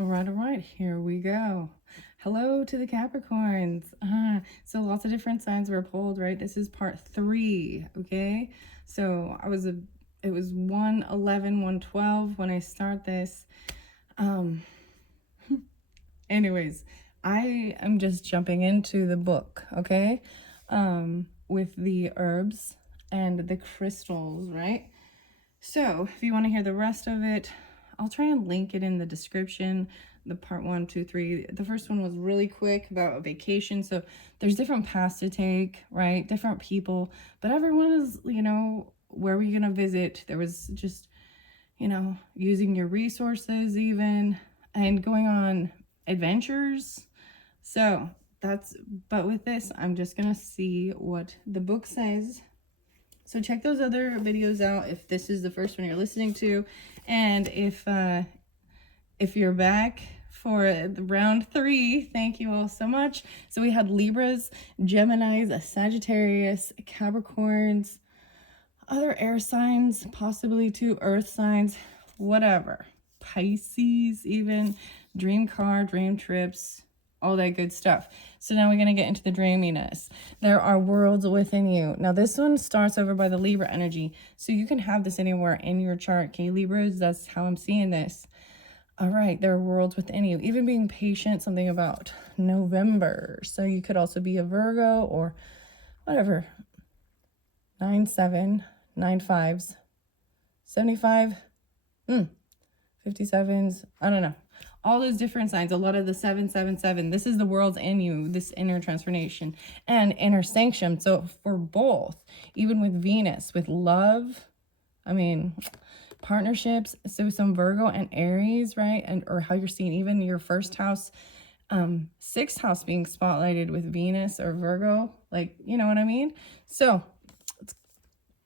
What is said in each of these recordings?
All right, here we go. Hello to the Capricorns. So lots of different signs were pulled, right? This is part 3, okay? So it was 111, 112 when I start this. Anyways, I am just jumping into the book, okay? With the herbs and the crystals, right? So if you want to hear the rest of it, I'll try and link it in the description. The part 1, 2, 3. The first one was really quick about a vacation. So there's different paths to take, right? Different people, but everyone is, where are we going to visit? There was just, using your resources even and going on adventures. So but with this, I'm just going to see what the book says. So check those other videos out if this is the first one you're listening to. And if you're back for round 3, thank you all so much. So we had Libras, Geminis, Sagittarius, Capricorns, other air signs, possibly 2 earth signs, whatever. Pisces even, dream car, dream trips, all that good stuff. So now we're going to get into the dreaminess. There are worlds within you. Now this one starts over by the Libra energy. So you can have this anywhere in your chart. Okay, Libras, that's how I'm seeing this. All right, there are worlds within you. Even being patient, something about November. So you could also be a Virgo or whatever. 9-7, 9-5s, 75, 57s, I don't know. All those different signs, a lot of the 777. This is the world's in you, this inner transformation and inner sanction. So for both, even with Venus, with love, partnerships. So some Virgo and Aries, right? Or how you're seeing even your first house, 6th house being spotlighted with Venus or Virgo, you know what I mean? So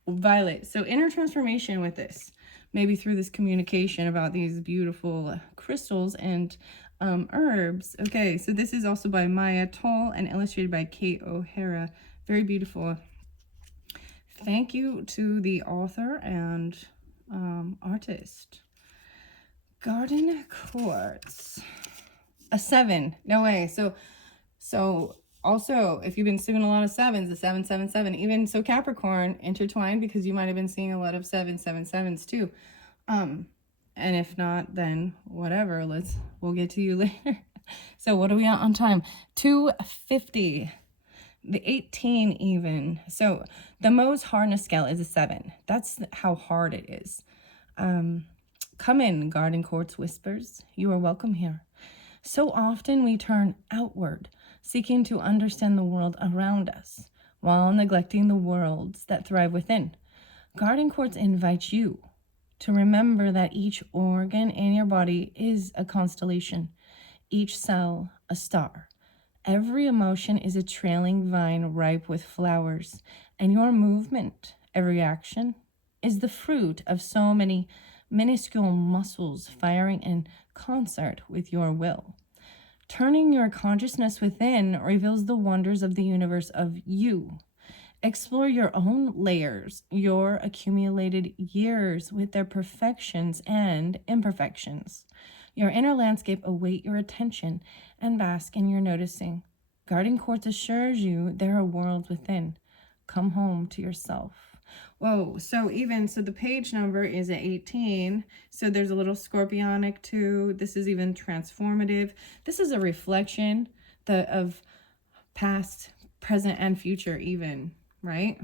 Violet. So inner transformation with this. Maybe through this communication about these beautiful crystals and herbs. Okay, so this is also by Maya Toll and illustrated by Kate O'Hara. Very beautiful. Thank you to the author and artist. Garden quartz. A 7. No way. So also, if you've been seeing a lot of 7s, the 777, even so Capricorn intertwined, because you might have been seeing a lot of 777s too. And if not, then whatever, we'll get to you later. So what are we on time? 250, the 18 even. So the Mohs hardness scale is a 7. That's how hard it is. Come in, garden quartz whispers. You are welcome here. So often we turn outward, seeking to understand the world around us, while neglecting the worlds that thrive within. Garden quartz invites you to remember that each organ in your body is a constellation, each cell a star. Every emotion is a trailing vine ripe with flowers, and your movement, every action, is the fruit of so many minuscule muscles firing in concert with your will. Turning your consciousness within reveals the wonders of the universe of you. Explore your own layers, your accumulated years with their perfections and imperfections. Your inner landscape await your attention and bask in your noticing. Garden quartz assures you there are worlds within. Come home to yourself. Whoa, so the page number is at 18. So there's a little scorpionic too. This is even transformative. This is a reflection of past, present, and future even, right?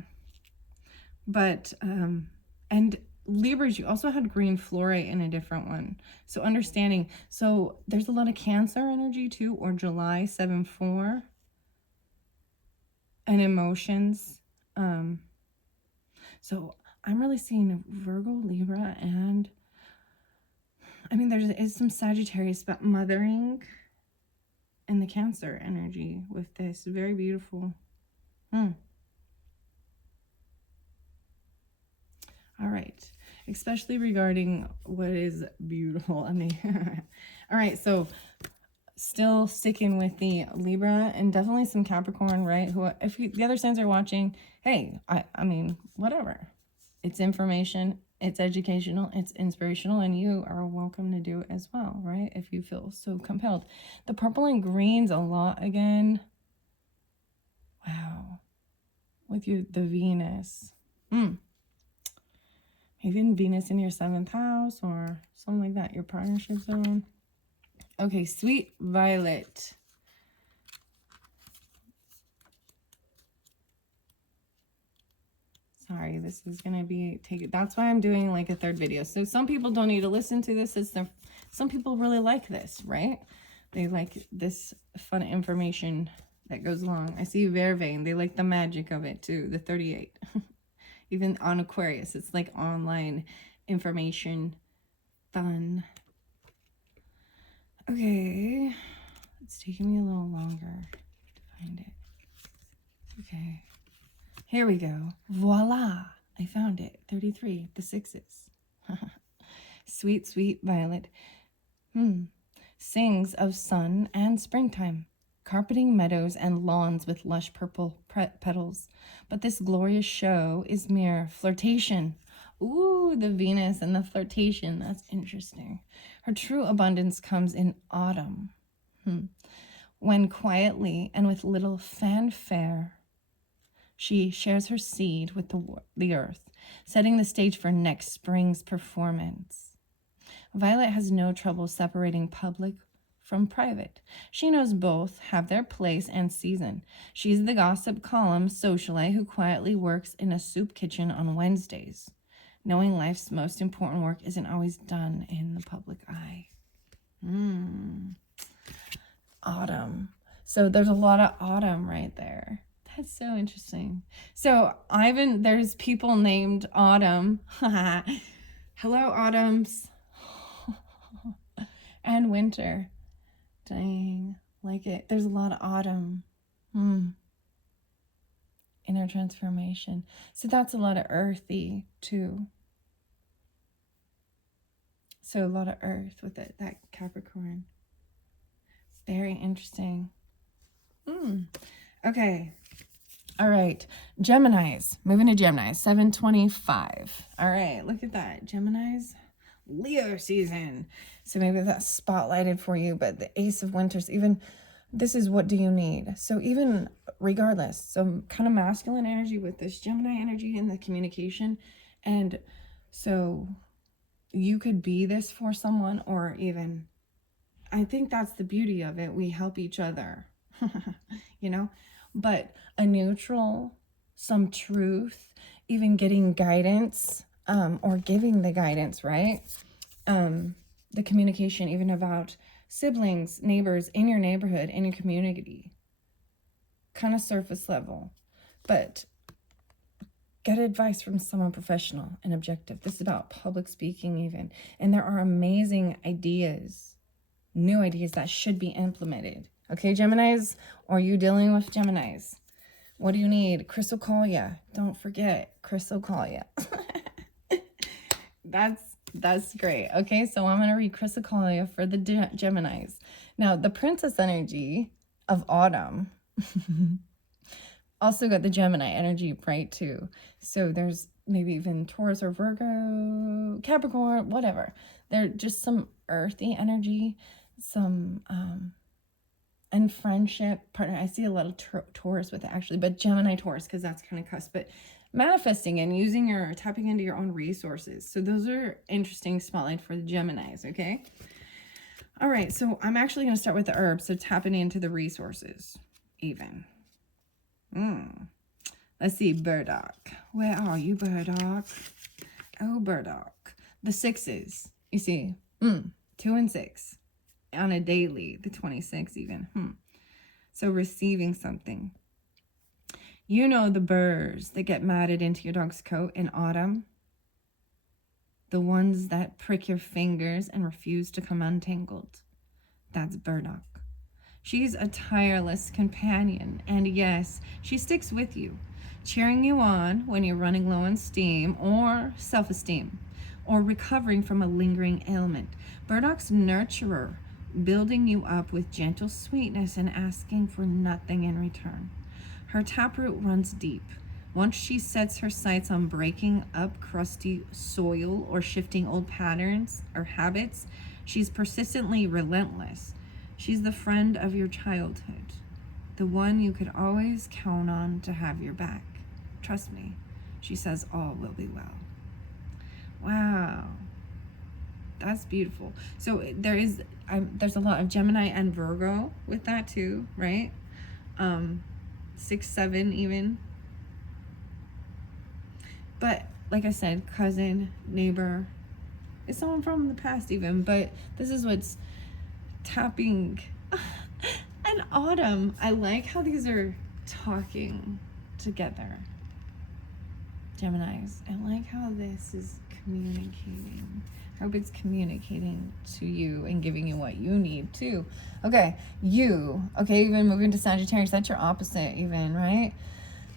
But, and Libras, you also had green fluorite in a different one. So understanding, so there's a lot of Cancer energy too, or July 7-4. And emotions. So I'm really seeing Virgo, Libra, and there is some Sagittarius, but mothering and the Cancer energy with this. Very beautiful. All right. Especially regarding what is beautiful. All right. So still sticking with the Libra and definitely some Capricorn, right? If the other signs are watching, hey, I mean, whatever. It's information. It's educational, it's inspirational, and you are welcome to do it as well, right? If you feel so compelled. The purple and green's a lot again. Wow. With the Venus. Even Venus in your 7th house or something like that, your partnership zone. Okay, sweet violet. Sorry, this is going to be that's why I'm doing like a 3rd video. So some people don't need to listen to this. Some people really like this, right? They like this fun information that goes along. I see Vervain. They like the magic of it too, the 38. Even on Aquarius, it's like online information, fun. Okay, it's taking me a little longer to find it. Okay, here we go. Voila, I found it. 33, the 6s. Sweet, sweet violet. Sings of sun and springtime, carpeting meadows and lawns with lush purple petals. But this glorious show is mere flirtation. Ooh, the Venus and the flirtation. That's interesting. Her true abundance comes in autumn, when quietly and with little fanfare, she shares her seed with the earth, setting the stage for next spring's performance. Violet has no trouble separating public from private. She knows both have their place and season. She's the gossip column socialite who quietly works in a soup kitchen on Wednesdays, knowing life's most important work isn't always done in the public eye. Autumn. So there's a lot of autumn right there. That's so interesting. So Ivan, there's people named Autumn. Hello, Autumns. And winter. Dang, like it. There's a lot of autumn. Inner transformation. So that's a lot of earthy too. So a lot of earth with that Capricorn. Very interesting. Okay. All right. Geminis. Moving to Geminis. 725. All right. Look at that. Geminis. Leo season. So maybe that's spotlighted for you, but the Ace of Winters, even this is what do you need? So even regardless, so kind of masculine energy with this Gemini energy and the communication. And so you could be this for someone, or even, I think that's the beauty of it. We help each other, you know, but a neutral, some truth, even getting guidance, or giving the guidance, right? The communication, even about siblings, neighbors, in your neighborhood, in your community, kind of surface level, but get advice from someone professional and objective. This is about public speaking even, and there are amazing ideas, new ideas that should be implemented. Okay, Geminis, or you dealing with Geminis, what do you need? Chris will call ya. Don't forget, Chris will call ya. That's great. Okay, so I'm going to read Chris will call ya for the Geminis. Now, the Princess energy of autumn also got the Gemini energy, right, too. So there's maybe even Taurus or Virgo, Capricorn, whatever. They're just some earthy energy, some and friendship partner. I see a lot of Taurus with it actually, but Gemini Taurus, because that's kind of cusp. But manifesting and tapping into your own resources. So those are interesting spotlight for the Geminis, okay? All right, so I'm actually going to start with the herbs, so tapping into the resources even. Let's see, Burdock. Where are you, Burdock? Oh, Burdock. The 6s, you see, 2 and 6 on a daily, the 26 even. So receiving something. You know the burrs that get matted into your dog's coat in autumn? The ones that prick your fingers and refuse to come untangled. That's Burdock. She's a tireless companion, and yes, she sticks with you, cheering you on when you're running low on steam or self-esteem, or recovering from a lingering ailment. Burdock's nurturer, building you up with gentle sweetness and asking for nothing in return. Her taproot runs deep, Once she sets her sights on breaking up crusty soil or shifting old patterns or habits, she's persistently relentless. She's the friend of your childhood, the one you could always count on to have your back. Trust me, she says all will be well. Wow, that's beautiful. So there's a lot of Gemini and Virgo with that too, right? 6, 7 even. But like I said, cousin, neighbor, it's someone from the past even, but this is what's tapping. And autumn, I like how these are talking together. Geminis, I like how this is communicating. I hope it's communicating to you and giving you what you need too. Okay, even moving to Sagittarius, that's your opposite even, right?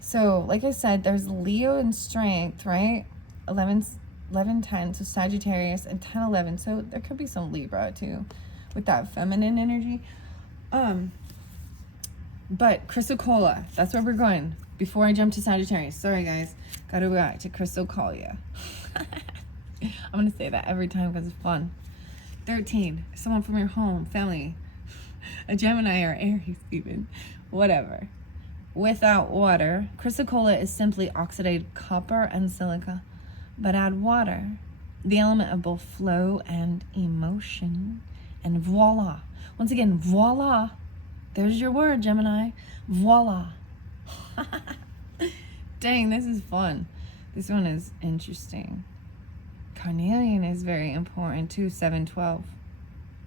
So, like I said, there's Leo in strength, right? 11, 10, so Sagittarius, and 10, 11. So there could be some Libra too with that feminine energy. But Chrysocolla, that's where we're going. Before I jump to Sagittarius. Sorry, guys. Gotta go back to Chrysocolla. I'm going to say that every time because it's fun. 13, someone from your home, family. A Gemini or Aries even. Whatever. Without water, Chrysocolla is simply oxidated copper and silica. But add water, the element of both flow and emotion, and voila. Once again, voila. There's your word, Gemini. Voila. Dang, this is fun. This one is interesting. Carnelian is very important too, 7-12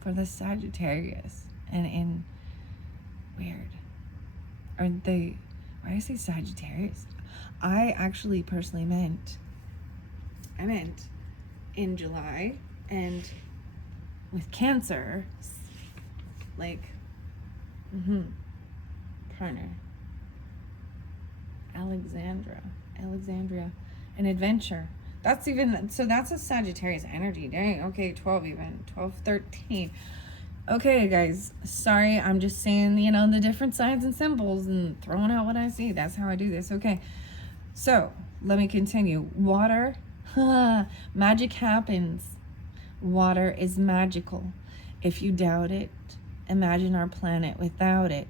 for the Sagittarius. And in weird. Why did I say Sagittarius? I actually personally meant in July, and with Cancer, like, partner. Alexandria, an adventure. That's a Sagittarius energy. Dang, okay, 12 even. 12, 13. Okay, guys, sorry, I'm just saying, the different signs and symbols and throwing out what I see. That's how I do this. Okay, so let me continue. Water, magic happens. Water is magical. If you doubt it, imagine our planet without it.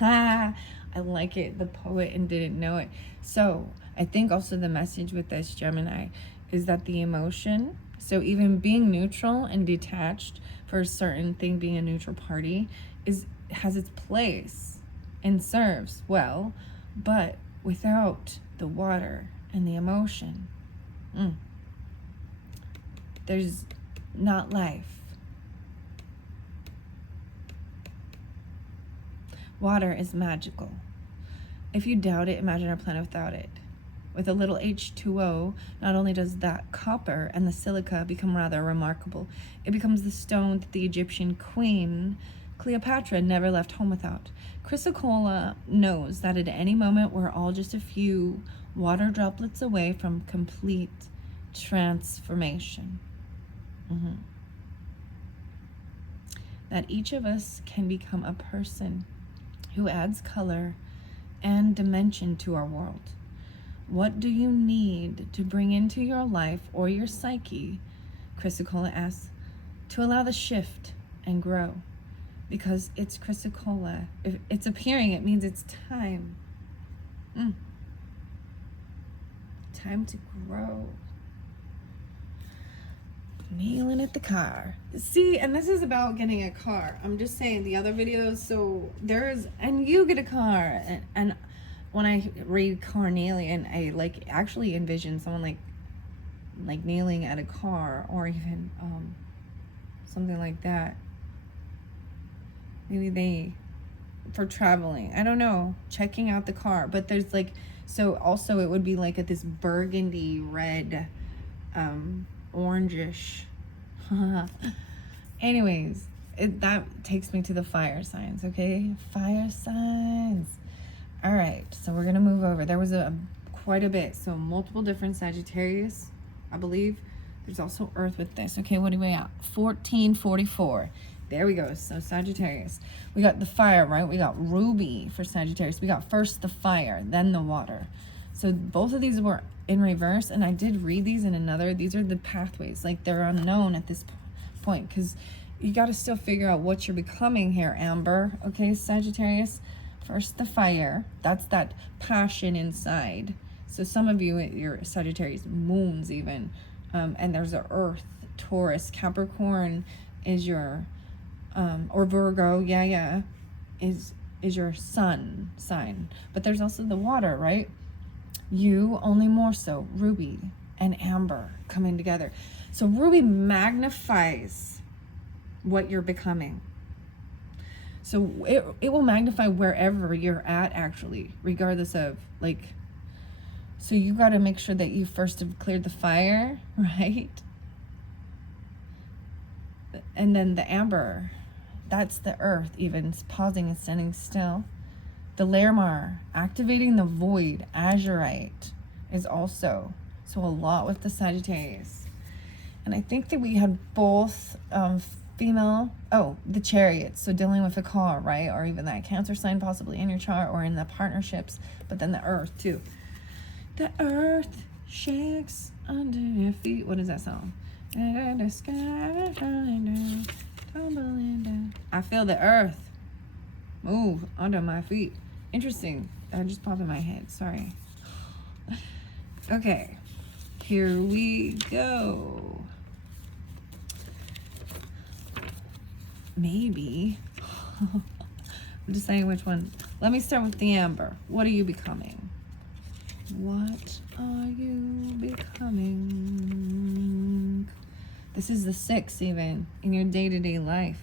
I like it, the poet and didn't know it. So I think also the message with this Gemini is that the emotion, so even being neutral and detached for a certain thing, being a neutral party, has its place and serves well, but without the water and the emotion, there's not life. Water is magical. If you doubt it, imagine our planet without it. With a little H2O, not only does that copper and the silica become rather remarkable, it becomes the stone that the Egyptian queen Cleopatra never left home without. Chrysocolla knows that at any moment we're all just a few water droplets away from complete transformation. That each of us can become a person who adds color and dimension to our world. What do you need to bring into your life or your psyche, Chrysocolla asks, to allow the shift and grow? Because it's Chrysocolla. If it's appearing, it means it's time. Time to grow. Kneeling at the car. See, and this is about getting a car. I'm just saying the other videos, so and you get a car. And when I read Carnelian, I actually envision someone like kneeling at a car, or even something like that. Maybe for traveling. I don't know, checking out the car. But there's so also it would be at this burgundy red, orangish. Anyways, that takes me to the fire signs, okay? Fire signs. All right, so we're gonna move over. There was quite a bit, so multiple different Sagittarius, I believe. There's also Earth with this. Okay, what do we got? 1444. There we go. So Sagittarius. We got the fire, right? We got ruby for Sagittarius. We got first the fire, then the water. So both of these were in reverse, and I did read these in another. These are the pathways, like they're unknown at this point, because you got to still figure out what you're becoming here, Amber. Okay, Sagittarius. First, the fire. That's that passion inside. So some of you, your Sagittarius moons even, and there's a Earth, Taurus, Capricorn is your, or Virgo, is your sun sign. But there's also the water, right? You, only more so, Ruby and Amber coming together. So Ruby magnifies what you're becoming. So it will magnify wherever you're at, actually, regardless of, like, so you got to make sure that you first have cleared the fire, right? And then the amber, that's the earth, even pausing and standing still. The Larimar, activating the void, azurite is also, so a lot with the Sagittarius. And I think that we had both female, the chariot, so dealing with a car, right? Or even that Cancer sign possibly in your chart, or in the partnerships, but then the earth too. The earth shakes under your feet. What is that song? The sky tumbling down. I feel the earth move under my feet. Interesting. That just popped in my head. Sorry. Okay. Here we go. Maybe. I'm deciding which one. Let me start with the amber. What are you becoming? What are you becoming? This is the 6 even in your day-to-day life.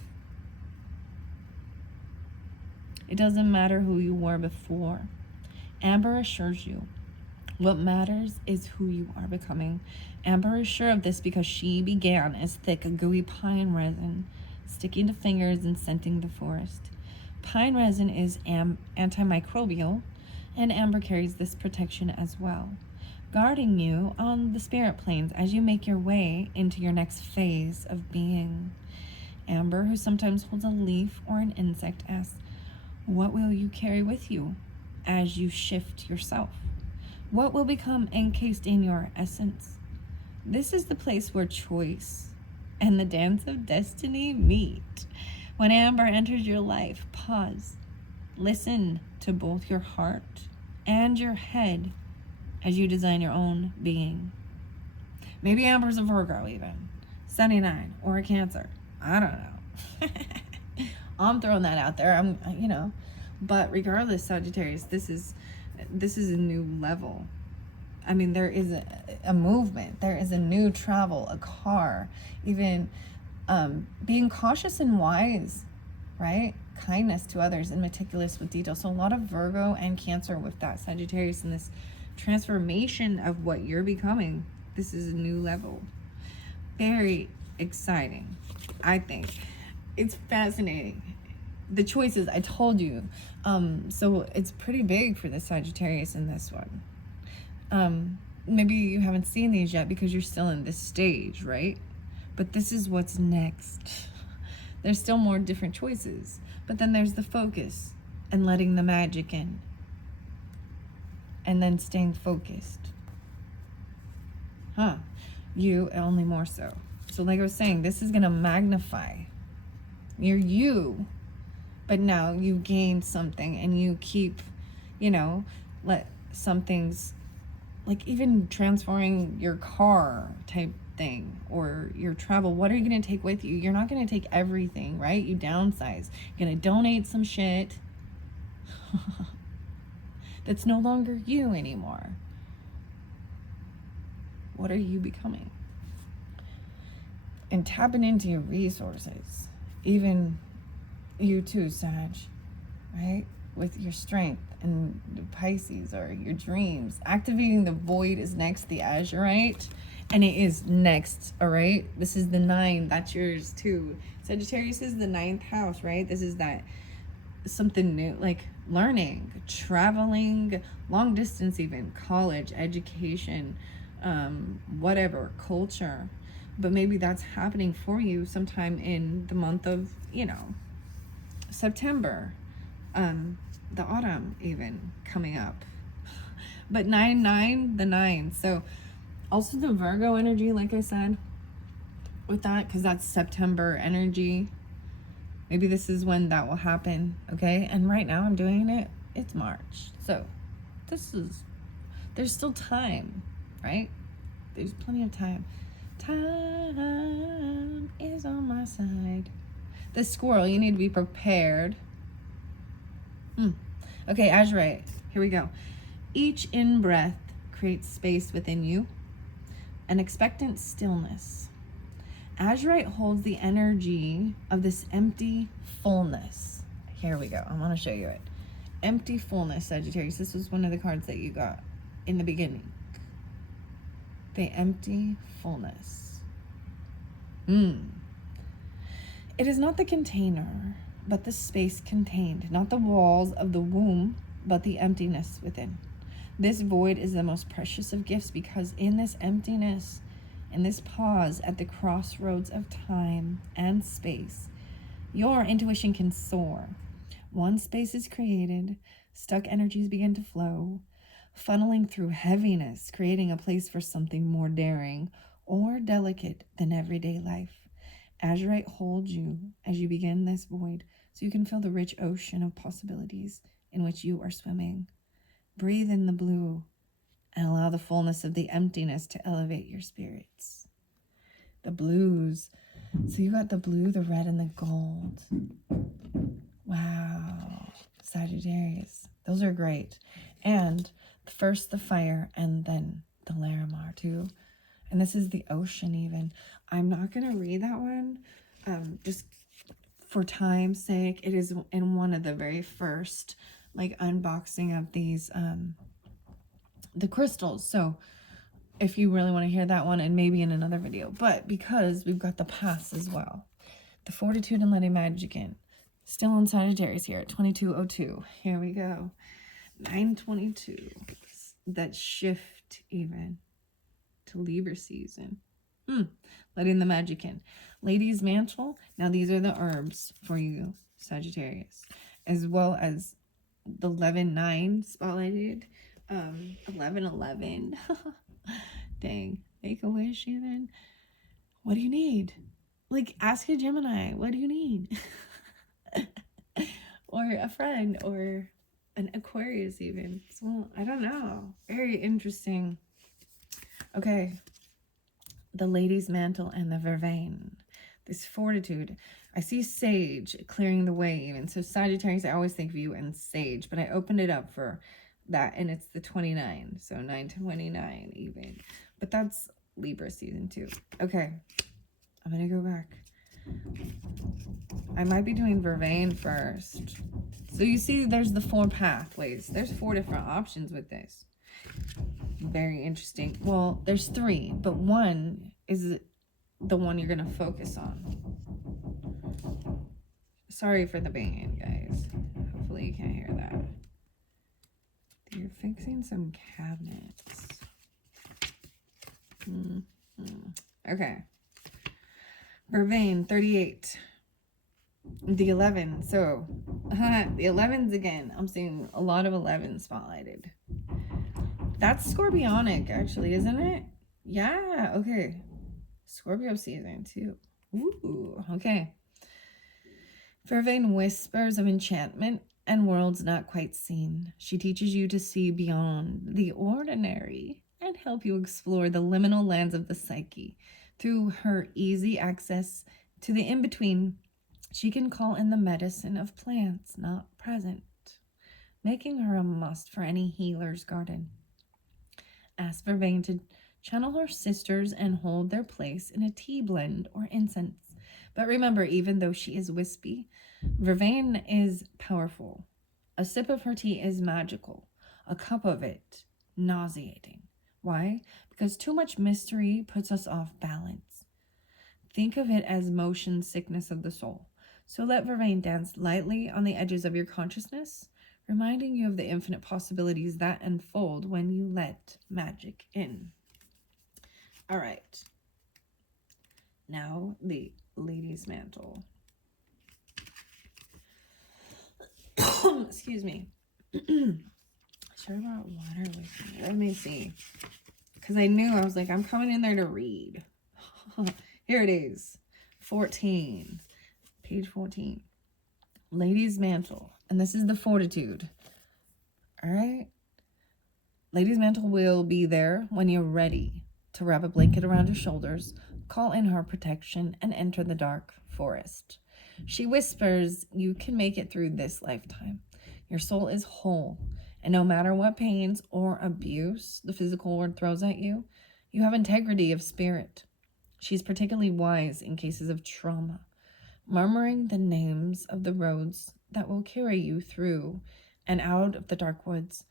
It doesn't matter who you were before. Amber assures you what matters is who you are becoming. Amber is sure of this because she began as thick, gooey pine resin, sticking to fingers and scenting the forest. Pine resin is antimicrobial, and amber carries this protection as well, guarding you on the spirit planes as you make your way into your next phase of being. Amber, who sometimes holds a leaf or an insect, asks, what will you carry with you as you shift yourself? What will become encased in your essence? This is the place where choice and the dance of destiny meet. When amber enters your life, pause. Listen to both your heart and your head as you design your own being. Maybe amber's a Virgo even, 79, or a Cancer. I don't know. I'm throwing that out there. But regardless, Sagittarius, this is a new level. I mean, there is a movement. There is a new travel, a car, even being cautious and wise, right? Kindness to others and meticulous with detail. So a lot of Virgo and Cancer with that Sagittarius and this transformation of what you're becoming. This is a new level. Very exciting, I think. It's fascinating. The choices, I told you. So it's pretty big for the Sagittarius in this one. Maybe you haven't seen these yet because you're still in this stage, right? But this is what's next. There's still more different choices. But then there's the focus and letting the magic in. And then staying focused. You, only more so. So like I was saying, this is going to magnify. You're you. But now you gained something and you keep, let some things, like even transforming your car type thing or your travel. What are you going to take with you? You're not going to take everything, right? You downsize. You're going to donate some shit that's no longer you anymore. What are you becoming? And tapping into your resources. Even you too, Sag, right? With your strength and the Pisces or your dreams. Activating the void is next, the azurite. And it is next, all right? This is the 9. That's yours too. Sagittarius is the 9th house, right? This is that something new, like learning, traveling, long distance even, college, education, whatever, culture. But maybe that's happening for you sometime in the month of, September, the autumn even coming up. But 9, the 9. So also the Virgo energy, like I said, with that, because that's September energy. Maybe this is when that will happen, okay? And right now I'm doing it. It's March. So there's still time, right? There's plenty of time. Time is on my side. The squirrel, you need to be prepared. Okay, Azurite, here we go. Each in-breath creates space within you, an expectant stillness. Azurite holds the energy of this empty fullness. Here we go. I want to show you it. Empty fullness, Sagittarius. This was one of the cards that you got in the beginning. The empty fullness. It is not the container, but the space contained. Not the walls of the womb, but the emptiness within. This void is the most precious of gifts, because in this emptiness, in this pause at the crossroads of time and space, your intuition can soar. One space is created, stuck energies begin to flow, funneling through heaviness, creating a place for something more daring or delicate than everyday life. Azurite holds you as you begin this void, so you can feel the rich ocean of possibilities in which you are swimming. Breathe in the blue and allow the fullness of the emptiness to elevate your spirits. The blues. So you got the blue, the red, and the gold. Wow. Sagittarius. Those are great. And first the fire and then the Larimar too. And this is the ocean even. I'm not going to read that one just for time's sake. It is in one of the very first like unboxing of these the crystals. So if you really want to hear that one, and maybe in another video, but because we've got the pass as well, the fortitude and letting magic in, still on Sagittarius here at 2202. Here we go. 922. That shift even to Libra season. Letting the magic in. Ladies Mantle. Now these are the herbs for you, Sagittarius, as well as the 11-9 spotlighted. 11-11. Dang. Make a wish even. What do you need? Like, ask a Gemini. What do you need? Or a friend, or an Aquarius even. So I don't know. Very interesting. Okay. The Lady's Mantle and the Vervain. This fortitude. I see sage clearing the way even. So Sagittarius, I always think of you and sage, but I opened it up for that, and it's the 29. So 929 even. But that's Libra season too. Okay. I'm going to go back. I might be doing Vervain first. So you see there's the 4 pathways. There's 4 different options with this. Very interesting. Well, there's 3, but one is the one you're going to focus on. Sorry for the banging, guys. Hopefully you can't hear that. You're fixing some cabinets. Okay. Vervain, 38. The 11. So, the 11s again. I'm seeing a lot of 11 spotlighted. That's Scorpionic, actually, isn't it? Yeah, okay. Scorpio season, too. Ooh, okay. Vervain whispers of enchantment and worlds not quite seen. She teaches you to see beyond the ordinary and help you explore the liminal lands of the psyche. Through her easy access to the in-between, she can call in the medicine of plants not present, making her a must for any healer's garden. Ask Vervain to channel her sisters and hold their place in a tea blend or incense. But remember, even though she is wispy, Vervain is powerful. A sip of her tea is magical. A cup of it, nauseating. Why? Because too much mystery puts us off balance. Think of it as motion sickness of the soul. So let Vervain dance lightly on the edges of your consciousness, reminding you of the infinite possibilities that unfold when you let magic in. All right. Now the Lady's Mantle. Excuse me. Share about water with me. Let me see. Because I knew, I was like, I'm coming in there to read. Here it is. 14. Page 14. Lady's Mantle. And this is the fortitude. All right? Lady's Mantle will be there when you're ready to wrap a blanket around your shoulders, call in her protection, and enter the dark forest. She whispers, you can make it through this lifetime. Your soul is whole, and no matter what pains or abuse the physical world throws at you, you have integrity of spirit. She's particularly wise in cases of trauma, murmuring the names of the roads that will carry you through and out of the dark woods.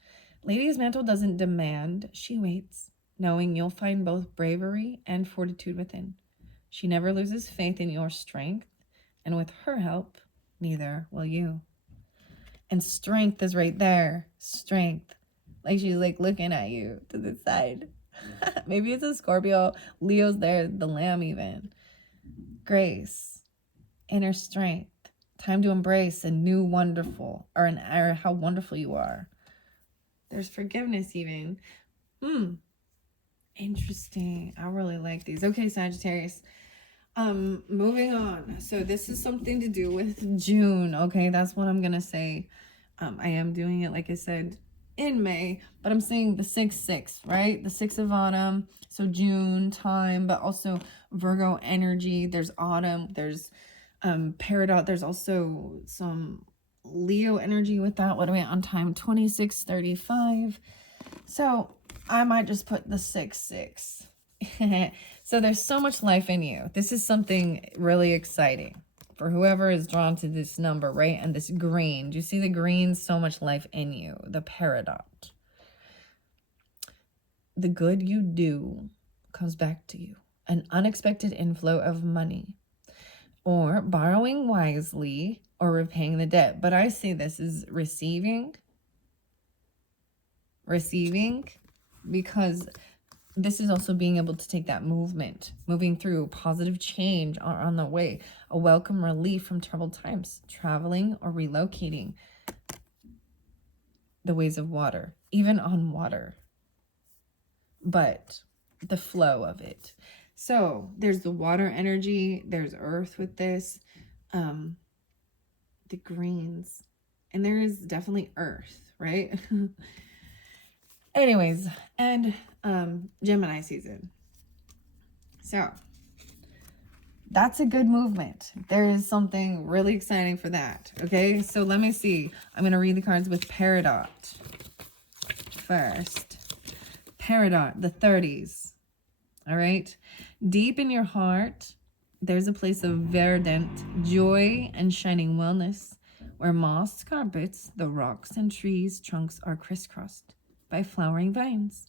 Lady's Mantle doesn't demand, she waits, knowing you'll find both bravery and fortitude within. She never loses faith in your strength, and with her help, neither will you. And strength is right there. Strength. Like she's like looking at you to the side. Maybe it's a Scorpio. Leo's there, the lamb even. Grace. Inner strength. Time to embrace a new wonderful, or how wonderful you are. There's forgiveness even. Interesting. I really like these. Okay, Sagittarius. Moving on. So this is something to do with June. Okay, that's what I'm gonna say. I am doing it, like I said, in May, but I'm saying the 6-6, right? The 6 of autumn. So June time, but also Virgo energy. There's autumn. There's Peridot. There's also some Leo energy with that. What are we on time? 26:35. So I might just put the 6-6. So there's so much life in you. This is something really exciting for whoever is drawn to this number, right? And this green. Do you see the green? So much life in you. The Peridot. The good you do comes back to you. An unexpected inflow of money. Or borrowing wisely or repaying the debt. But I see this as receiving. Because this is also being able to take that movement, moving through positive change on the way, a welcome relief from troubled times, traveling or relocating, the ways of water, even on water, but the flow of it. So there's the water energy, there's earth with this, the greens, and there is definitely earth, right? Anyways, and Gemini season. So that's a good movement. There is something really exciting for that. Okay, so let me see. I'm going to read the cards with Peridot first. Peridot, the 30s. All right. Deep in your heart, there's a place of verdant joy and shining wellness, where moss carpets the rocks and trees' trunks are crisscrossed by flowering vines.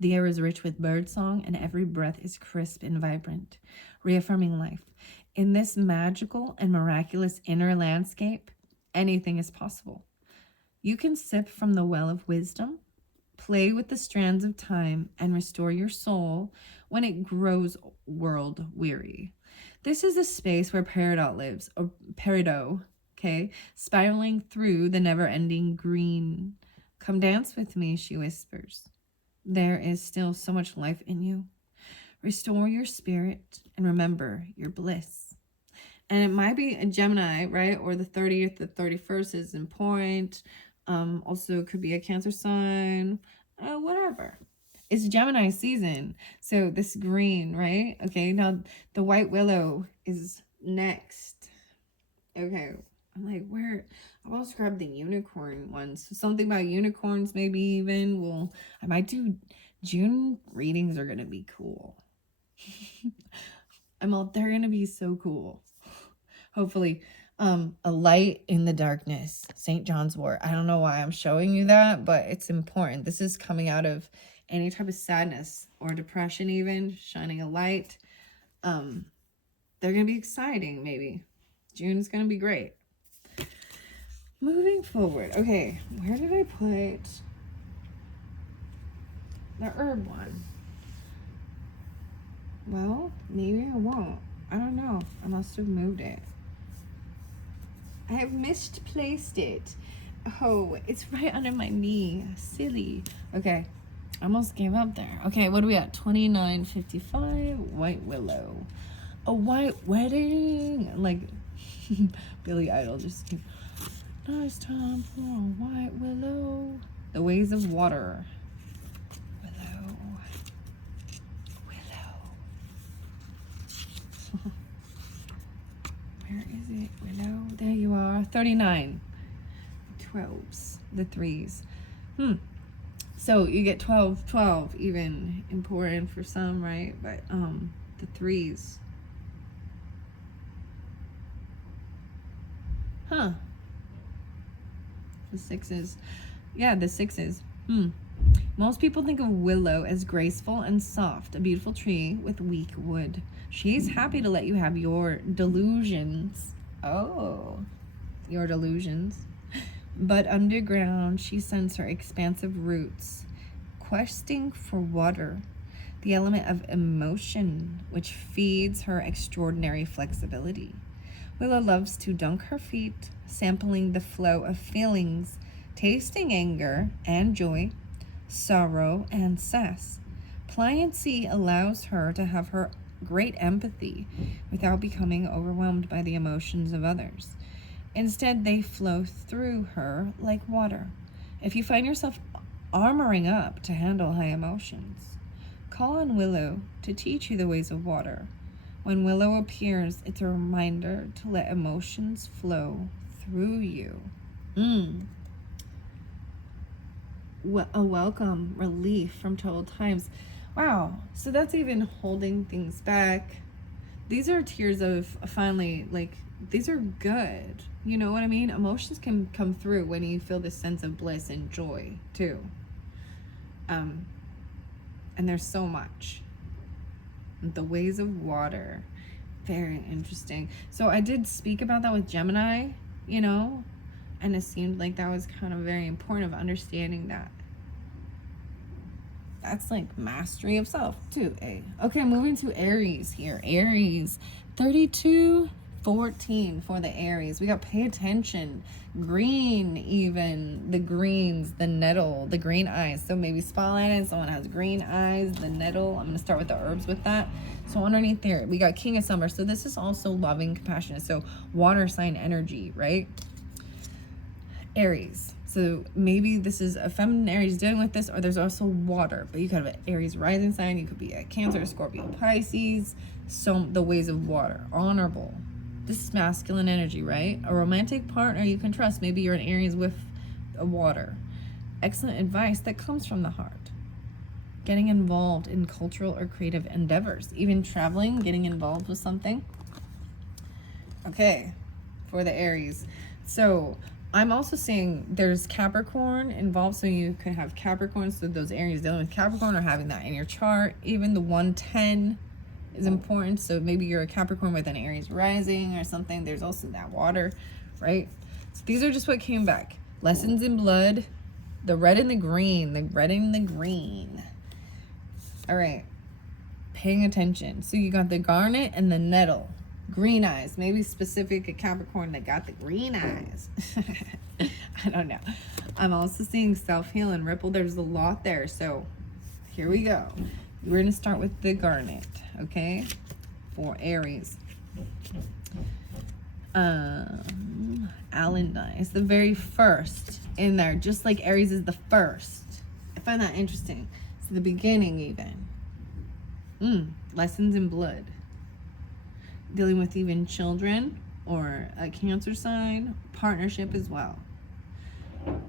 The air is rich with birdsong, and every breath is crisp and vibrant, reaffirming life. In this magical and miraculous inner landscape, anything is possible. You can sip from the well of wisdom, play with the strands of time, and restore your soul when it grows world weary. This is a space where Peridot lives, or Peridot, okay, spiraling through the never-ending green. Come dance with me, she whispers. There is still so much life in you. Restore your spirit and remember your bliss. And it might be a Gemini, right? Or the 30th, the 31st is in point. Also, it could be a Cancer sign, whatever. It's Gemini season. So this green, right? Okay, now the white willow is next. Okay, I'm like, where? I'll also grab the unicorn ones. Something about unicorns, maybe even. Well, I might do June readings are going to be cool. They're going to be so cool. Hopefully, a light in the darkness, St. John's wort. I don't know why I'm showing you that, but it's important. This is coming out of any type of sadness or depression even, shining a light. They're going to be exciting, maybe. June's going to be great. Moving forward. Okay, where did I put the herb one? Well, maybe I won't. I don't know. I must have moved it. I have misplaced it. Oh, it's right under my knee. Silly. Okay. Almost gave up there. Okay, what are we at? 29.55. White willow. A white wedding. Like Billy Idol just keep. Nice time for a white willow. The ways of water. Willow. Willow. Where is it? Willow. There you are. 39. 12s. The 3s. So you get 12, 12 even important for some, right? But the 3s. Huh. The 6s. Yeah, the 6s. Most people think of willow as graceful and soft, a beautiful tree with weak wood. She's happy to let you have your delusions. Oh, your delusions. But underground, she sends her expansive roots, questing for water, the element of emotion, which feeds her extraordinary flexibility. Willow loves to dunk her feet, sampling the flow of feelings, tasting anger and joy, sorrow and sass. Pliancy allows her to have her great empathy without becoming overwhelmed by the emotions of others. Instead, they flow through her like water. If you find yourself armoring up to handle high emotions, call on Willow to teach you the ways of water. When Willow appears, it's a reminder to let emotions flow through you. A welcome relief from troubled times. Wow, so that's even holding things back. These are tears of finally, like, these are good. You know what I mean? Emotions can come through when you feel this sense of bliss and joy too. And there's so much. The ways of water. Very interesting. So I did speak about that with Gemini, you know, and it seemed like that was kind of very important of understanding that. That's like mastery of self too, Okay, moving to Aries here. Aries, 32:14 for the Aries. We got pay attention. Green, even. The greens, the nettle, the green eyes. So maybe spotlighted, someone has green eyes, the nettle. I'm going to start with the herbs with that. So underneath there, we got King of Summer. So this is also loving, compassionate. So water sign energy, right? Aries. So maybe this is a feminine Aries dealing with this, or there's also water. But you could have an Aries rising sign. You could be a Cancer, Scorpio, Pisces. So the ways of water. Honorable. This is masculine energy, right? A romantic partner you can trust. Maybe you're an Aries with a water. Excellent advice that comes from the heart. Getting involved in cultural or creative endeavors. Even traveling, getting involved with something. Okay, for the Aries. So I'm also seeing there's Capricorn involved. So you could have Capricorn. So those Aries dealing with Capricorn are having that in your chart. Even the 110 is important. So maybe you're a Capricorn with an Aries rising or something. There's also that water, right? So these are just what came back. Lessons in blood, the red and the green, the red and the green. All right, paying attention. So you got the garnet and the nettle. Green eyes, maybe specific a Capricorn that got the green eyes. I don't know. I'm also seeing self-heal and ripple. There's a lot there. So here we go. We're going to start with the garnet, okay, for Aries. Allandine is the very first in there, just like Aries is the first. I find that interesting. It's the beginning even. Lessons in blood. Dealing with even children or a Cancer sign, partnership as well.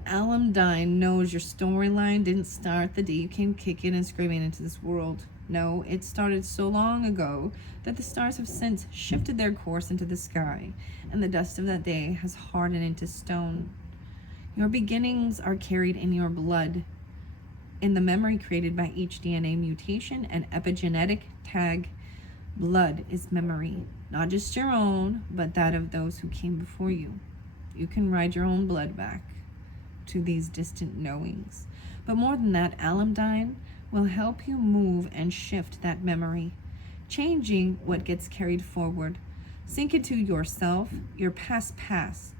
Allandine knows your storyline didn't start the day you came kicking and screaming into this world. No, it started so long ago that the stars have since shifted their course into the sky, and the dust of that day has hardened into stone. Your beginnings are carried in your blood, in the memory created by each DNA mutation and epigenetic tag. Blood is memory, not just your own, but that of those who came before you. You can ride your own blood back to these distant knowings. But more than that, Allandine will help you move and shift that memory, changing what gets carried forward. Sink into yourself, your past's past.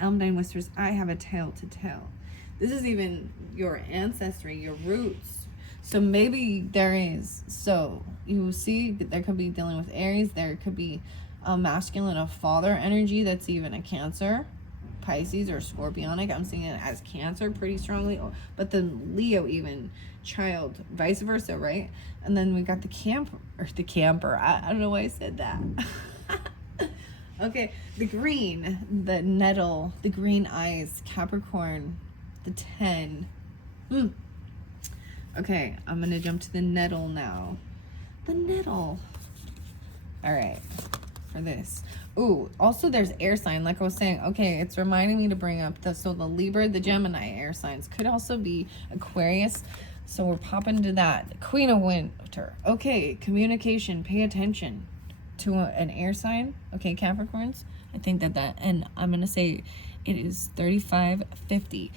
Elmdine whispers, I have a tale to tell. This is even your ancestry, your roots. So maybe there is. So you see, there could be dealing with Aries. There could be a masculine, a father energy that's even a Cancer, Pisces, or Scorpionic. I'm seeing it as Cancer pretty strongly. But the Leo even, child, vice versa, right? And then we got the camper. I don't know why I said that. Okay, the green, the nettle, the green eyes, Capricorn, the 10. Okay, I'm going to jump to the nettle now. The nettle. All right, for this. Ooh, also there's air sign, like I was saying. Okay, it's reminding me to bring up the Libra, the Gemini air signs. Could also be Aquarius. So we're popping to that. Queen of Winter. Okay, communication, pay attention to an air sign. Okay, Capricorns. I think that, and I'm going to say it is 3550.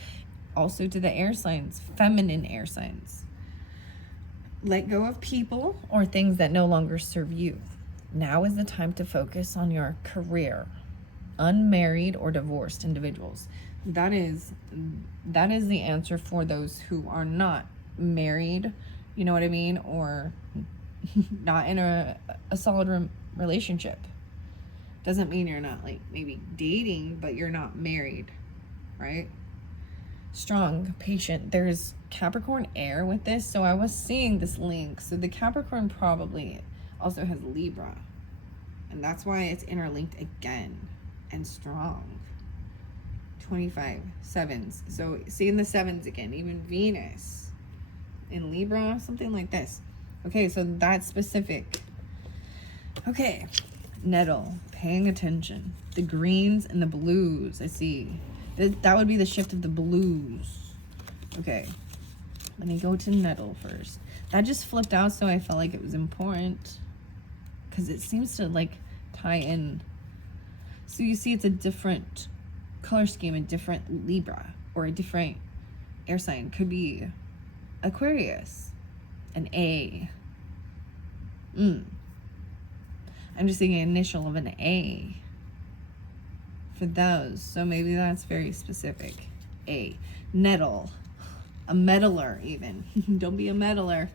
Also to the air signs, feminine air signs. Let go of people or things that no longer serve you. Now is the time to focus on your career. Unmarried or divorced individuals. That is the answer for those who are not married, you know what I mean, or not in a solid relationship. Doesn't mean you're not, like, maybe dating, but you're not married, right? Strong, patient. There's Capricorn air with this, so I was seeing this link. So the Capricorn probably also has Libra, and that's why it's interlinked again. And strong. 25 sevens. So seeing the sevens again, even Venus in Libra, something like this. Okay, so that's specific. Okay, nettle, paying attention. The greens and the blues, I see. That would be the shift of the blues. Okay, let me go to nettle first. That just flipped out, so I felt like it was important because it seems to, like, tie in. So you see it's a different color scheme, a different Libra, or a different air sign. Could be Aquarius, an A. I'm just thinking initial of an A for those. So maybe that's very specific. A. Nettle. A meddler even. Don't be a meddler.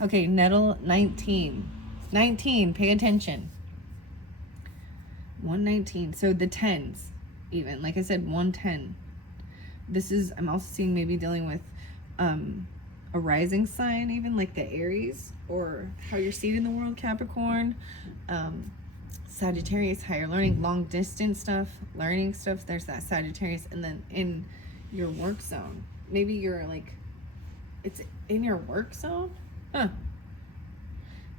Okay, nettle 19. 19, pay attention. 119. So the 10s even. Like I said, 110. This is, I'm also seeing maybe dealing with a rising sign, even like the Aries, or how you're seen in the world, Capricorn. Sagittarius, higher learning, long distance stuff, learning stuff. There's that Sagittarius. And then in your work zone, maybe you're like, it's in your work zone? Huh.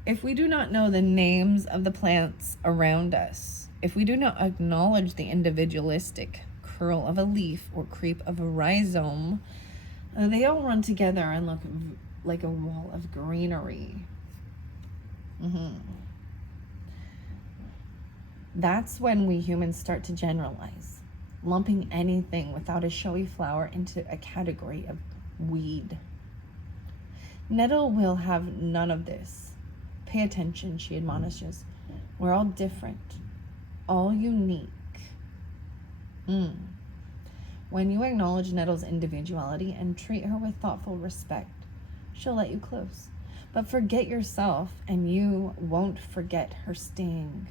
If we do not know the names of the plants around us, if we do not acknowledge the individualistic curl of a leaf or creep of a rhizome, they all run together and look like a wall of greenery. That's when we humans start to generalize, lumping anything without a showy flower into a category of weed. Nettle will have none of this. Pay attention, she admonishes. We're all different, all unique. When you acknowledge Nettle's individuality and treat her with thoughtful respect, she'll let you close. But forget yourself and you won't forget her sting.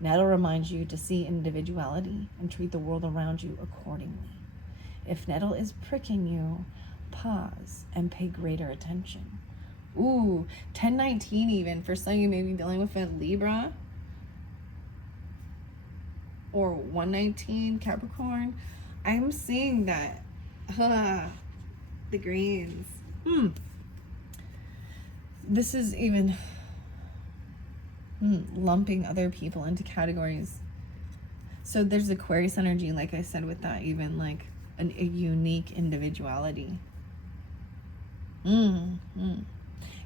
Nettle reminds you to see individuality and treat the world around you accordingly. If Nettle is pricking you, pause and pay greater attention. Ooh, 1019 even. For some of you may be dealing with a Libra. Or 119 Capricorn. I'm seeing that. The greens. This is even lumping other people into categories. So there's Aquarius energy, like I said, with that, even like a unique individuality.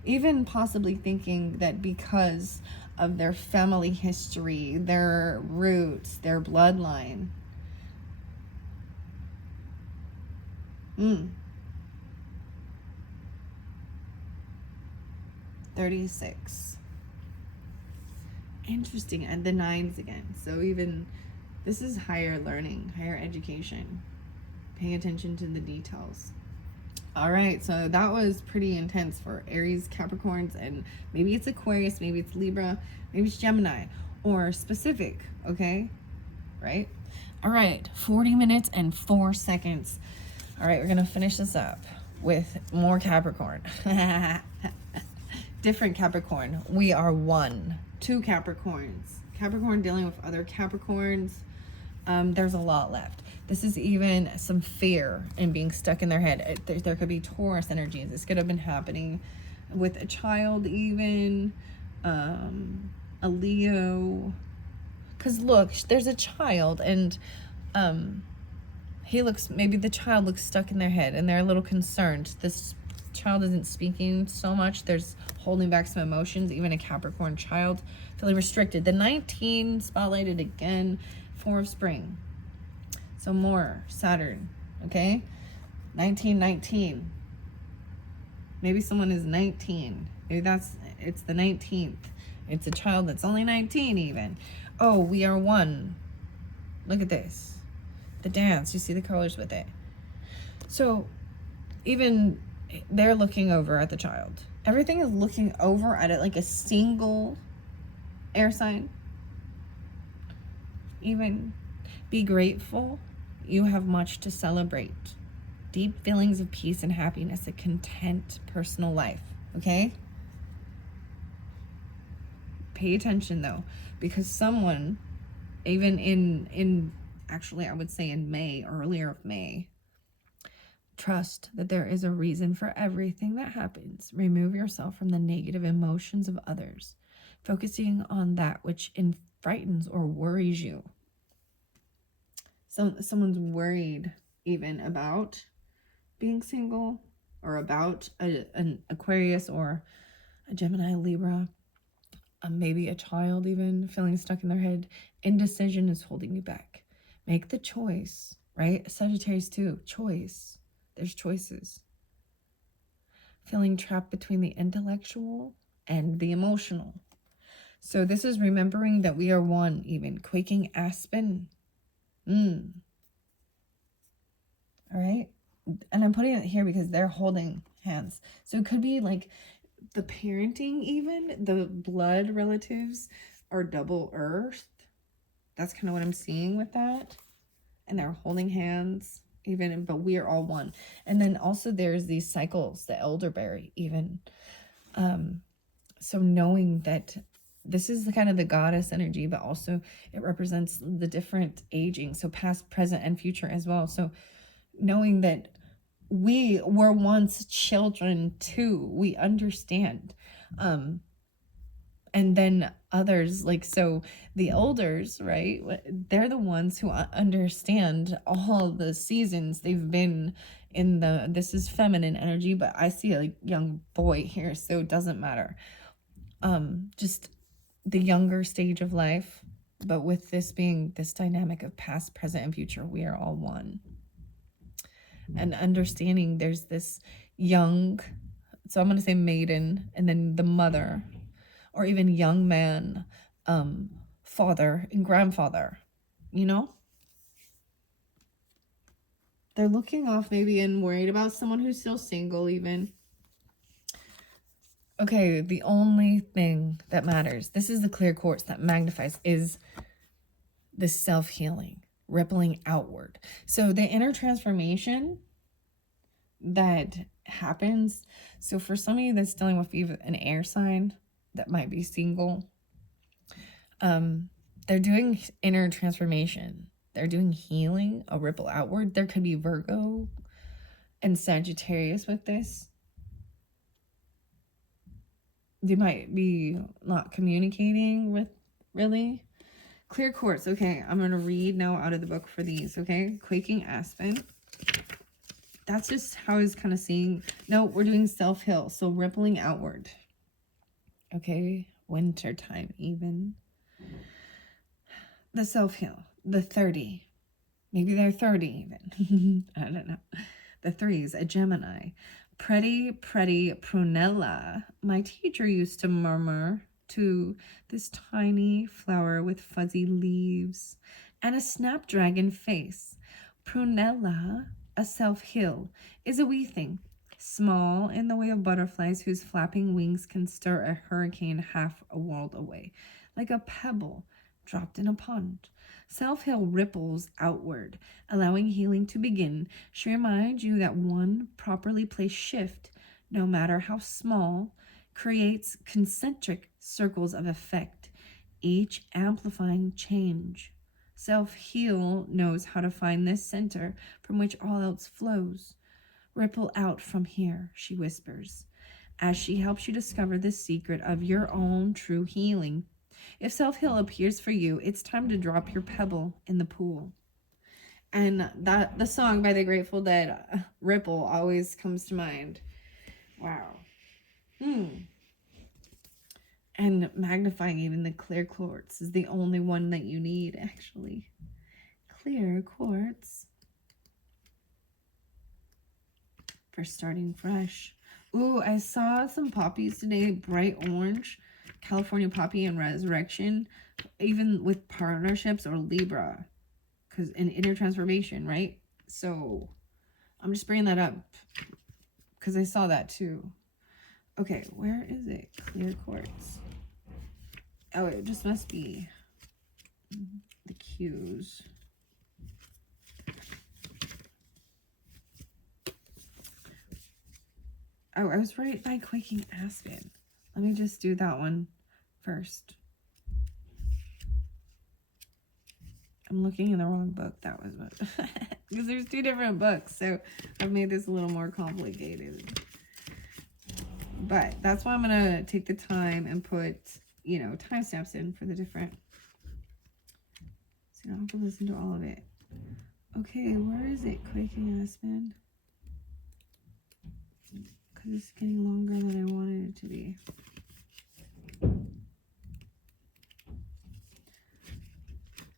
Even possibly thinking that because of their family history, their roots, their bloodline. 36. Interesting. And the 9s again. So even This is higher learning, higher education, paying attention to the details. All right, so that was pretty intense for Aries, Capricorns, and maybe it's Aquarius, maybe it's Libra, maybe it's Gemini, or specific, okay? Right? All right, 40 minutes and 4 seconds. All right, we're going to finish this up with more Capricorn. Different Capricorn. We are one. 2 Capricorns. Capricorn dealing with other Capricorns. There's a lot left. This is even some fear and being stuck in their head. There could be Taurus energies. This could have been happening with a child even. A Leo. Because look, there's a child and maybe the child looks stuck in their head and they're a little concerned. This child isn't speaking so much. There's holding back some emotions. Even a Capricorn child feeling restricted. The 19 spotlighted again. 4 of spring. So more Saturn, okay? 19. Maybe someone is 19. Maybe it's the 19th. It's a child that's only 19 even. Oh, we are one. Look at this. The dance, you see the colors with it. So even they're looking over at the child. Everything is looking over at it like a single air sign. Even be grateful. You have much to celebrate. Deep feelings of peace and happiness, a content personal life, okay? Pay attention though, because someone, even in actually I would say in May, earlier of May, trust that there is a reason for everything that happens. Remove yourself from the negative emotions of others, focusing on that which frightens or worries you. So someone's worried even about being single, or about an Aquarius or a Gemini, Libra, maybe a child even feeling stuck in their head. Indecision is holding you back. Make the choice, right? Sagittarius too, choice. There's choices. Feeling trapped between the intellectual and the emotional. So this is remembering that we are one even. Quaking aspen. All right. And I'm putting it here because they're holding hands. So it could be like the parenting even. The blood relatives are double earth. That's kind of what I'm seeing with that. And they're holding hands even, but we are all one. And then also there's these cycles, the elderberry even. So knowing that this is the kind of the goddess energy, but also it represents the different aging. So past, present, and future as well. So knowing that we were once children too, we understand. And then others, like, so the elders, right? They're the ones who understand all the seasons they've been in. This is feminine energy, but I see a young boy here, so it doesn't matter. Just the younger stage of life, but with this being this dynamic of past, present, and future, we are all one. And understanding there's this young, so I'm going to say maiden, and then the mother, or even young man, father and grandfather, you know? They're looking off maybe and worried about someone who's still single even. Okay, the only thing that matters, this is the clear quartz that magnifies, is the self-healing, rippling outward. So the inner transformation that happens, so for some of you that's dealing with an air sign that might be single, they're doing inner transformation. They're doing healing, a ripple outward. There could be Virgo and Sagittarius with this. They might be not communicating with, really. Clear quartz. Okay, I'm going to read now out of the book for these, okay? Quaking aspen. That's just how I was kind of seeing. No, we're doing self-heal, so rippling outward. Okay, winter time even. The self-heal, the 30. Maybe they're 30 even. I don't know. The 3s, a Gemini. Pretty prunella. My teacher used to murmur to this tiny flower with fuzzy leaves. and a snapdragon face. Prunella, a self-heal, is a wee thing, small in the way of butterflies whose flapping wings can stir a hurricane half a world away, like a pebble dropped in a pond. Self-heal ripples outward, allowing healing to begin. She reminds you that one properly placed shift, no matter how small, creates concentric circles of effect, each amplifying change. Self-heal knows how to find this center from which all else flows. Ripple out from here, she whispers, as she helps you discover the secret of your own true healing. If self-heal appears for you, it's time to drop your pebble in the pool. And that the song by the Grateful Dead, Ripple, always comes to mind. Wow. And magnifying even the clear quartz is the only one that you need, actually. Clear quartz. For starting fresh. Ooh, I saw some poppies today, bright orange, California poppy and resurrection, even with partnerships or Libra, because in inner transformation, right? So I'm just bringing that up because I saw that too. Okay, where is it? Clear quartz. Oh, it just must be the cues. Oh, I was right by Quaking Aspen. Let me just do that one first. I'm looking in the wrong book. That was what, because there's two different books, so I've made this a little more complicated. But that's why I'm gonna take the time and put, you know, timestamps in for the different, so you don't have to listen to all of it. Okay, where is it? Quaking Aspen. Because it's getting longer than I wanted it to be.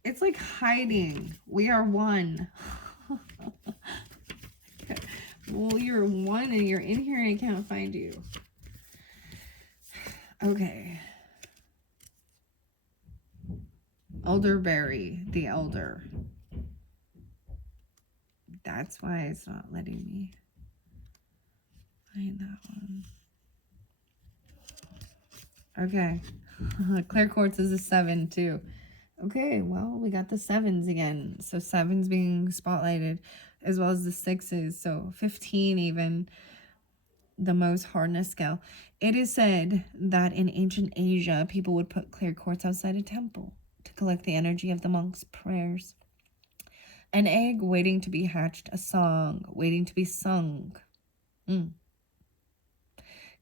It's like hiding. We are one. Well, you're one and you're in here and I can't find you. Okay. Elderberry, the elder. That's why it's not letting me find that one. Okay. Clear quartz is a 7 too. Okay, well, we got the 7s again. So 7s being spotlighted as well as the 6s. So 15 even, the most hardness scale. It is said that in ancient Asia, people would put clear quartz outside a temple to collect the energy of the monks' prayers. An egg waiting to be hatched, a song waiting to be sung.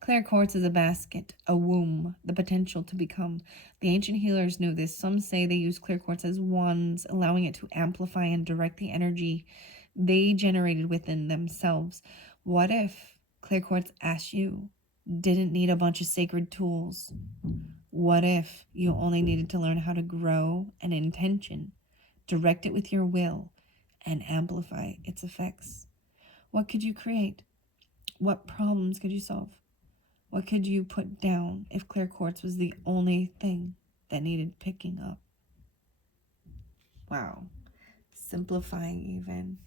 Clear quartz is a basket, a womb, the potential to become. The ancient healers knew this. Some say they use clear quartz as wands, allowing it to amplify and direct the energy they generated within themselves. What if clear quartz asked you didn't need a bunch of sacred tools? What if you only needed to learn how to grow an intention, direct it with your will, and amplify its effects? What could you create? What problems could you solve? What could you put down if clear quartz was the only thing that needed picking up? Wow. Simplifying even.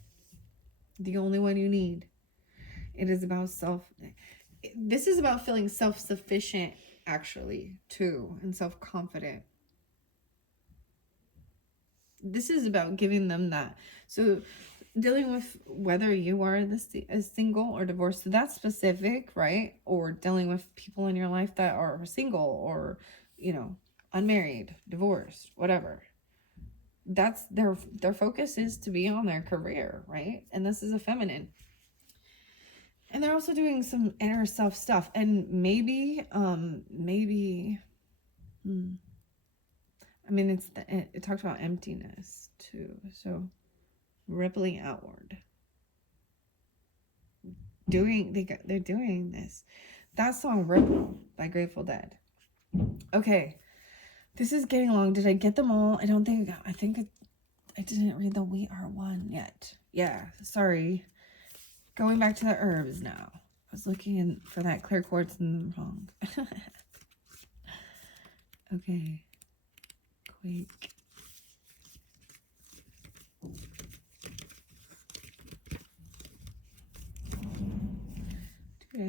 The only one you need. It is about this is about feeling self-sufficient, actually, too, and self-confident. This is about giving them that. So dealing with whether you are a single or divorced, so that's specific, right? Or dealing with people in your life that are single or, you know, unmarried, divorced, whatever. That's their focus is to be on their career, right? And this is a feminine. And they're also doing some inner self stuff. And maybe, I mean, it talks about emptiness too. So rippling outward. They're doing this. That song Ripple by Grateful Dead. Okay. This is getting long. Did I get them all? I think I didn't read the We Are One yet. Yeah, sorry. Going back to the herbs now. I was looking for that clear quartz and wrong. Okay. Quake.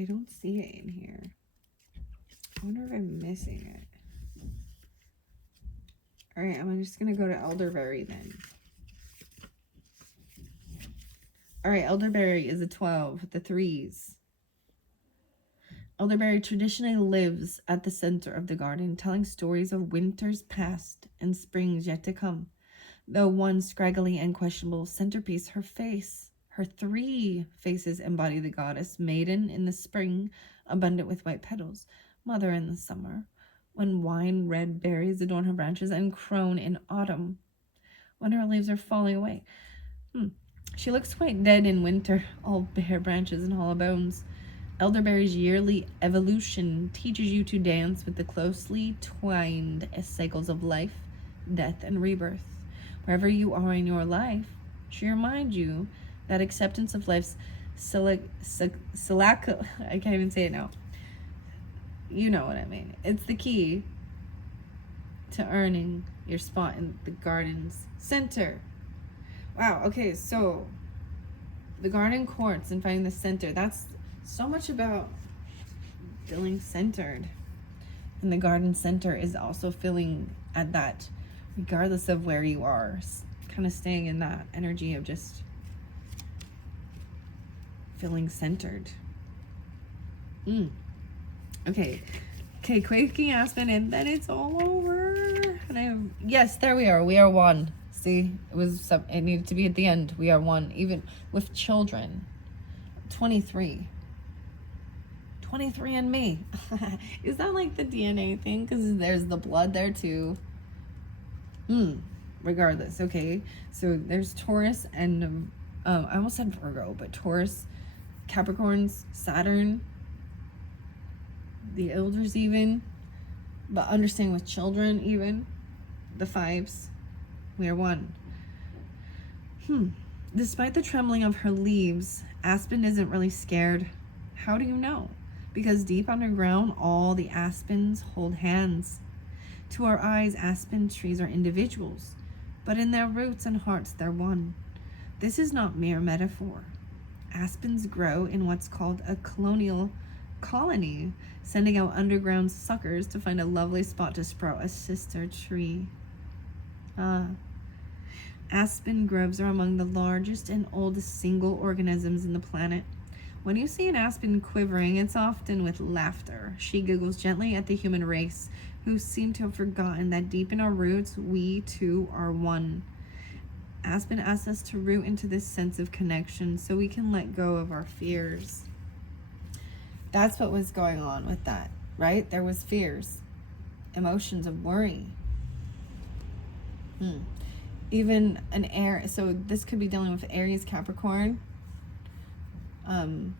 I don't see it in here. I wonder if I'm missing it. All right, I'm just going to go to elderberry then. All right, elderberry is a 12, the 3s. Elderberry traditionally lives at the center of the garden, telling stories of winters past and springs yet to come. Though one scraggly and questionable centerpiece, her face, her 3 faces embody the goddess, maiden in the spring, abundant with white petals, mother in the summer, when wine red berries adorn her branches, and crone in autumn, when her leaves are falling away. She looks quite dead in winter, all bare branches and hollow bones. Elderberry's yearly evolution teaches you to dance with the closely twined cycles of life, death, and rebirth. Wherever you are in your life, she reminds you that acceptance of life's I can't even say it now. You know what I mean. It's the key to earning your spot in the garden's center. Wow, okay, so the garden courts and finding the center, that's so much about feeling centered. And the garden center is also feeling at that, regardless of where you are, kind of staying in that energy of just feeling centered. Okay, quaking aspen, and then it's all over. And yes, there we are. We are one. See, it needed to be at the end. We are one, even with children. 23 and me. Is that like the DNA thing? Because there's the blood there too. Regardless, okay. So there's Taurus and I almost said Virgo, but Taurus, Capricorns, Saturn, the elders even, but understanding with children even, the 5s. We are one. Despite the trembling of her leaves, aspen isn't really scared. How do you know? Because deep underground, all the aspens hold hands. To our eyes, aspen trees are individuals, but in their roots and hearts, they're one. This is not mere metaphor. Aspens grow in what's called a colonial colony, sending out underground suckers to find a lovely spot to sprout a sister tree. Aspen groves are among the largest and oldest single organisms in the planet. When you see an aspen quivering, it's often with laughter. She giggles gently at the human race, who seem to have forgotten that deep in our roots, we too are one. Aspen asks us to root into this sense of connection so we can let go of our fears. That's what was going on with that, right? There was fears, emotions of worry. Even an air, so this could be dealing with Aries, Capricorn, and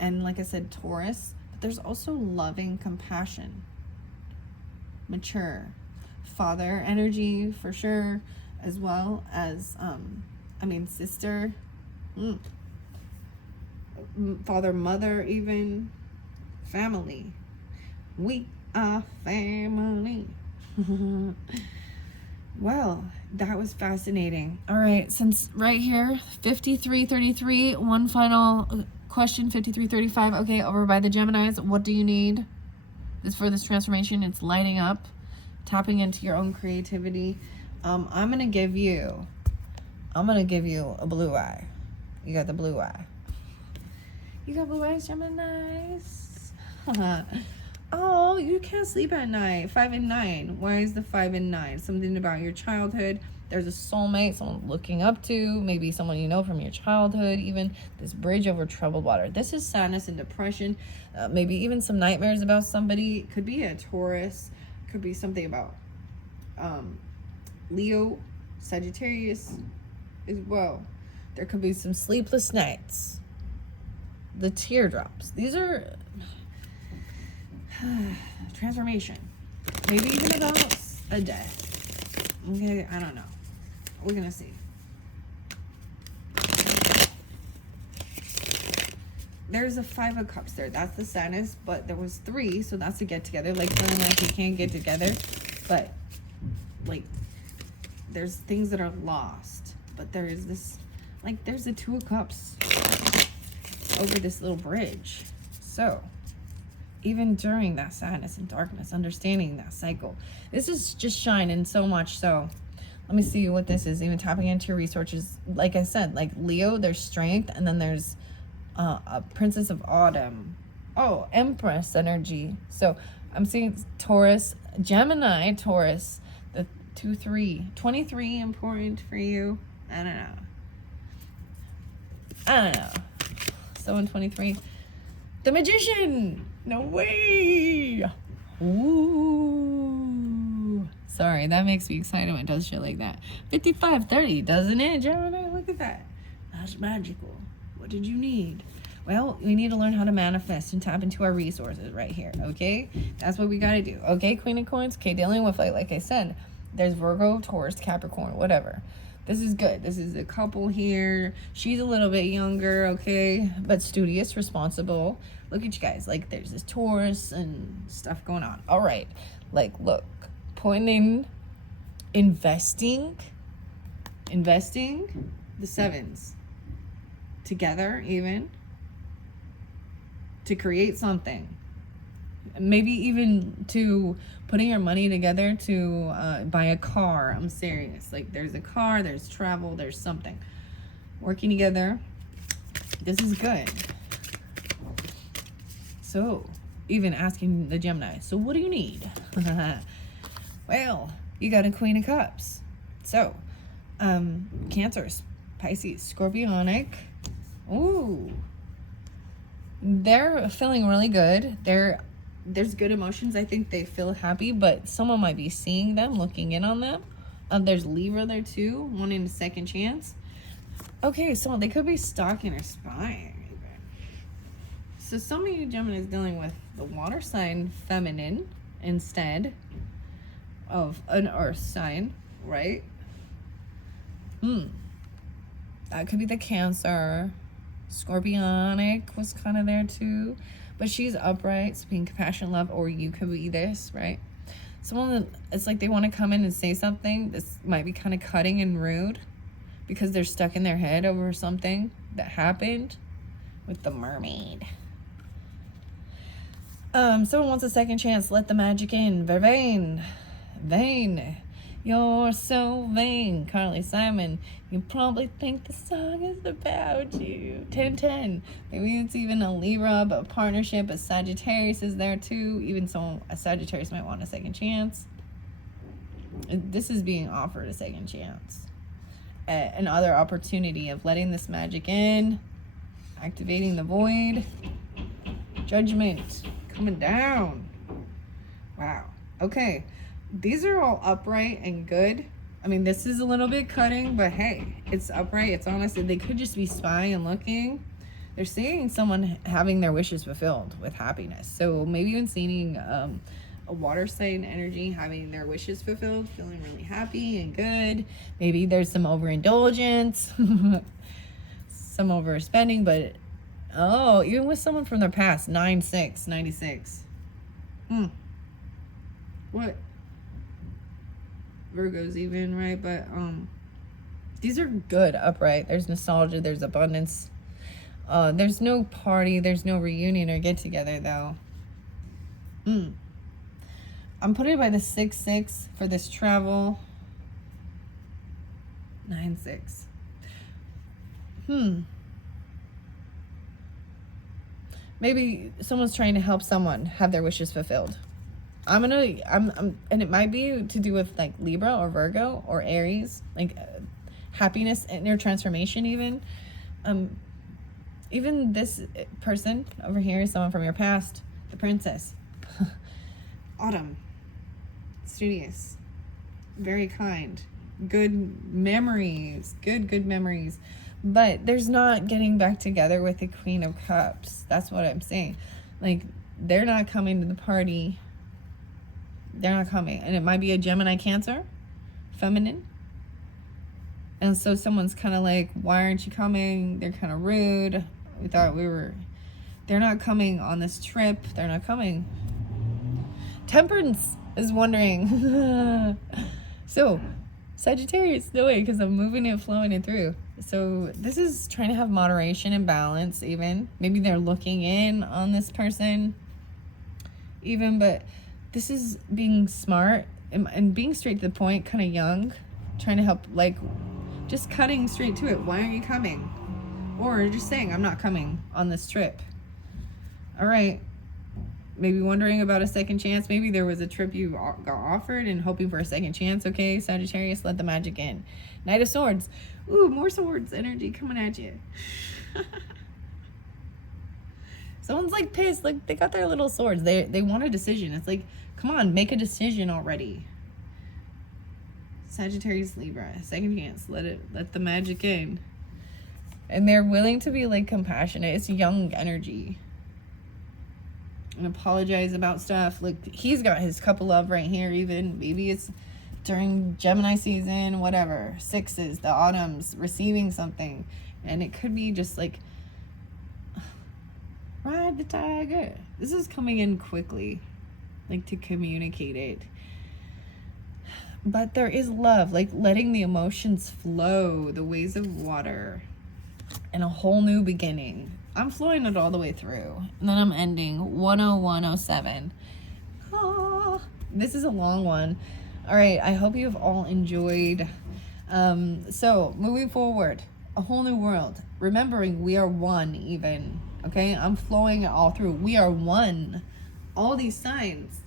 like I said, Taurus. But there's also loving compassion, mature, father energy for sure, as well as sister, father, mother, even family. We are family. Well, that was fascinating. All right, since right here, 5333, one final question, 5335. Okay, over by the Geminis, what do you need? For this transformation, it's lighting up, tapping into your own creativity. I'm gonna give you a blue eye. You got the blue eye. You got blue eyes, Geminis. Oh, you can't sleep at night. 5 and 9. Why is the 5 and 9? Something about your childhood. There's a soulmate, someone looking up to, maybe someone you know from your childhood, even this bridge over troubled water. This is sadness and depression, maybe even some nightmares about somebody. It could be a Taurus, could be something about Leo, Sagittarius as well. There could be some sleepless nights, the teardrops. These are transformation, maybe even about a death. Okay, I don't know. We're gonna see. There's a 5 of Cups there. That's the sadness, but there was 3, so that's a get together. Like feeling like you can't get together, but like there's things that are lost. But there is this, like there's the 2 of Cups over this little bridge. So, even during that sadness and darkness, understanding that cycle, this is just shining so much. So, let me see what this is. Even tapping into your resources. Like I said, like Leo, there's strength, and then there's a Princess of Autumn. Oh, Empress energy. So, I'm seeing Taurus, Gemini, Taurus, the 2-3, 23 important for you. I don't know. Someone 23. The Magician. No way. Ooh. Sorry, that makes me excited when it does shit like that. 55-30, doesn't it, Gemini? Look at that. That's magical. What did you need? Well, we need to learn how to manifest and tap into our resources right here, okay? That's what we got to do, okay, Queen of Coins? Okay, dealing with, like I said, there's Virgo, Taurus, Capricorn, whatever. This is good. This is a couple here. She's a little bit younger, okay, but studious, responsible. Look at you guys. Like, there's this Taurus and stuff going on. All right. Like, look. Pointing, investing the sevens together, even to create something. Maybe even to putting your money together to buy a car. I'm serious. Like, there's a car, there's travel, there's something. Working together. This is good. So, even asking the Gemini, so what do you need? Well, you got a Queen of Cups. So, Cancers, Pisces, Scorpionic. Ooh. They're feeling really good. There's good emotions. I think they feel happy, but someone might be seeing them, looking in on them. There's Libra there too, wanting a second chance. Okay, so they could be stalking or spying. So some of you Geminis dealing with the water sign feminine instead of an earth sign, right? That could be the Cancer. Scorpionic was kind of there too. But she's upright, so being compassion, love, or you could be this, right? Someone that, it's like they want to come in and say something. This might be kind of cutting and rude because they're stuck in their head over something that happened with the mermaid. Someone wants a second chance. Let the magic in. Vain. You're so vain. Carly Simon. You probably think the song is about you. 10-10. Maybe it's even a Libra, but a partnership. A Sagittarius is there too. Even so, a Sagittarius might want a second chance. This is being offered a second chance. Another opportunity of letting this magic in. Activating the void. Judgment. Coming down. Wow. Okay. These are all upright and good. I mean, this is a little bit cutting, but hey, it's upright, it's honest. They could just be spying and looking. They're seeing someone having their wishes fulfilled with happiness. So maybe even seeing a water sign energy having their wishes fulfilled, feeling really happy and good. Maybe there's some overindulgence, some overspending, but oh, even with someone from their past, 9-6, 96. What? Virgo's even, right? But these are good, upright. There's nostalgia, there's abundance. There's no party, there's no reunion or get together though. I'm putting it by the 6-6 for this travel. 9-6. Maybe someone's trying to help someone have their wishes fulfilled. And it might be to do with like Libra or Virgo or Aries, like happiness, inner transformation even. Even this person over here is someone from your past, the Princess. Autumn, studious, very kind, good memories, good memories. But there's not getting back together with the Queen of Cups. That's what I'm saying. Like, they're not coming to the party. They're not coming. And it might be a Gemini Cancer, feminine. And so someone's kind of like, why aren't you coming? They're kind of rude. We thought we were... They're not coming on this trip. They're not coming. Temperance is wondering. So, Sagittarius, no way, because I'm moving it, flowing it through. So this is trying to have moderation and balance even. Maybe they're looking in on this person even, but this is being smart and being straight to the point, kind of young, trying to help, like, just cutting straight to it. Why aren't you coming? Or just saying, I'm not coming on this trip. All right. Maybe wondering about a second chance. Maybe there was a trip you got offered and hoping for a second chance. Okay, Sagittarius, let the magic in. Knight of Swords. Ooh, more swords energy coming at you. Someone's like pissed. Like, they got their little swords. They want a decision. It's like, come on, make a decision already. Sagittarius, Libra. Second chance. Let the magic in. And they're willing to be, like, compassionate. It's young energy. And apologize about stuff. Like, he's got his cup of love right here even. Maybe it's during Gemini season, whatever. Sixes, the autumns, receiving something. And it could be just like, ride the tiger. This is coming in quickly, like, to communicate it. But there is love, like letting the emotions flow, the ways of water, and a whole new beginning. I'm flowing it all the way through. And then I'm ending 10107. Oh, this is a long one. All right, I hope you've all enjoyed. So moving forward, a whole new world. Remembering we are one even. Okay, I'm flowing it all through. We are one. All these signs.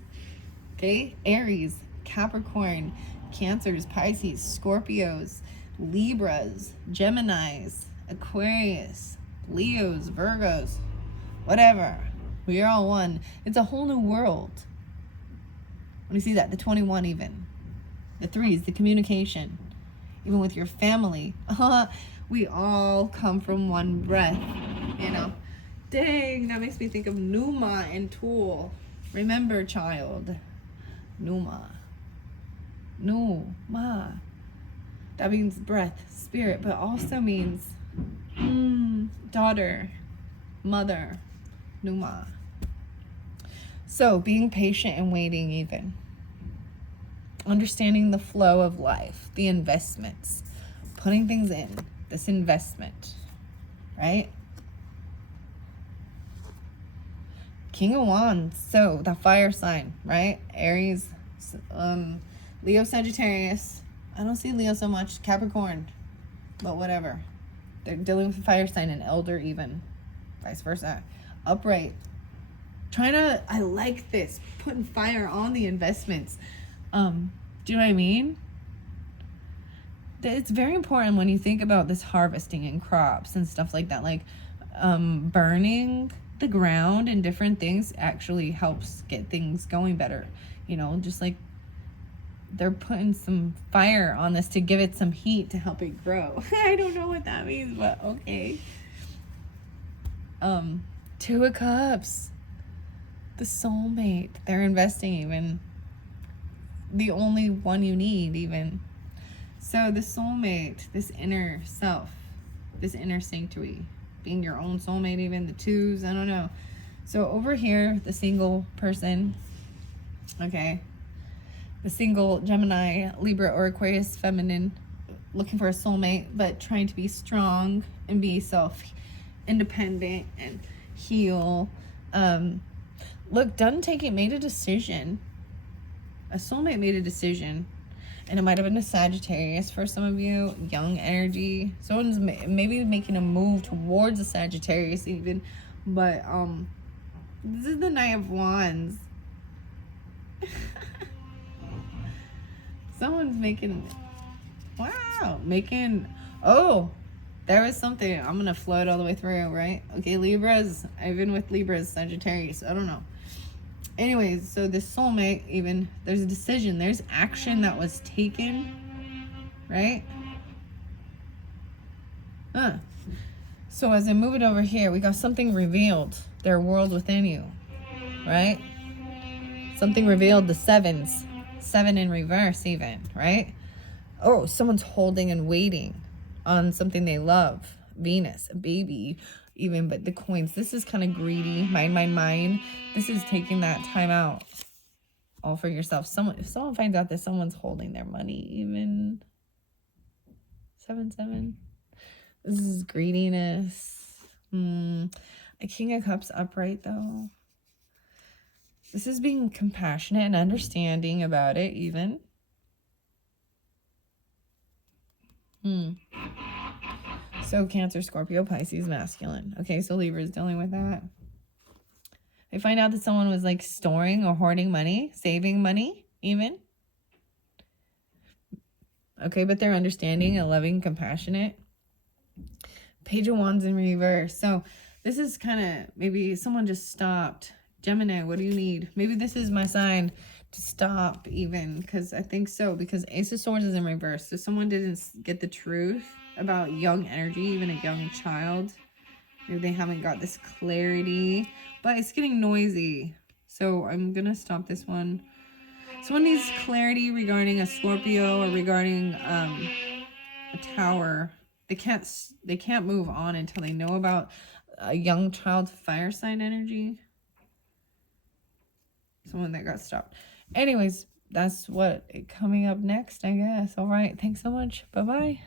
Okay, Aries, Capricorn, Cancers, Pisces, Scorpios, Libras, Geminis, Aquarius, Leos, Virgos, whatever. We are all one. It's a whole new world. When you see that, the 21 even. The threes, the communication. Even with your family. We all come from one breath. You know. Dang, that makes me think of Numa and Tool. Remember, child. Numa. Numa. That means breath, spirit, but also means daughter, mother, Numa. So being patient and waiting even. Understanding the flow of life, the investments, putting things in, this investment, right? King of Wands, so the fire sign, right? Aries, Leo, Sagittarius. I don't see Leo so much. Capricorn, but whatever. They're dealing with a fire sign, an elder even, vice versa. Upright. I like this, putting fire on the investments. Do you know what I mean? It's very important when you think about this harvesting and crops and stuff like that, like burning the ground and different things actually helps get things going better. You know, just like they're putting some fire on this to give it some heat to help it grow. I don't know what that means, but okay. Two of Cups. The soulmate. They're investing even. The only one you need even. So the soulmate, this inner self, this inner sanctuary, being your own soulmate even, the twos, I don't know. So over here, the single person, okay, the single Gemini, Libra, or Aquarius feminine, looking for a soulmate, but trying to be strong and be self-independent and heal. Look, made a decision. A soulmate made a decision. And it might have been a Sagittarius for some of you. Young energy. Someone's maybe making a move towards a Sagittarius even. But this is the Knight of Wands. Someone's making... Wow. Oh, there was something. I'm going to flow it all the way through, right? Okay, Libras. I've been with Libras, Sagittarius. I don't know. Anyways, so this soulmate even, there's a decision, there's action that was taken, right? So as I move it over here, we got something revealed, their world within you, right? Something revealed, the sevens, 7 in reverse even, right? Oh, someone's holding and waiting on something they love. Venus, a baby even, but the coins, this is kind of greedy, mine. This is taking that time out all for yourself. If someone finds out that someone's holding their money even, 7-7, This is greediness. A King of Cups upright, though. This is being compassionate and understanding about it, even. So Cancer, Scorpio, Pisces, masculine. Okay, so Libra is dealing with that. They find out that someone was like storing or hoarding money, saving money, even. Okay, but they're understanding and loving, compassionate. Page of Wands in reverse. So this is kind of, maybe someone just stopped. Gemini, what do you need? Maybe this is my sign to stop even, because I think so, because Ace of Swords is in reverse. So someone didn't get the truth about young energy, even a young child. Maybe they haven't got this clarity, but it's getting noisy. So I'm going to stop this one. Someone needs clarity regarding a Scorpio or regarding a Tower. They can't move on until they know about a young child fire sign energy. Someone that got stopped. Anyways, that's what coming up next, I guess. All right. Thanks so much. Bye-bye.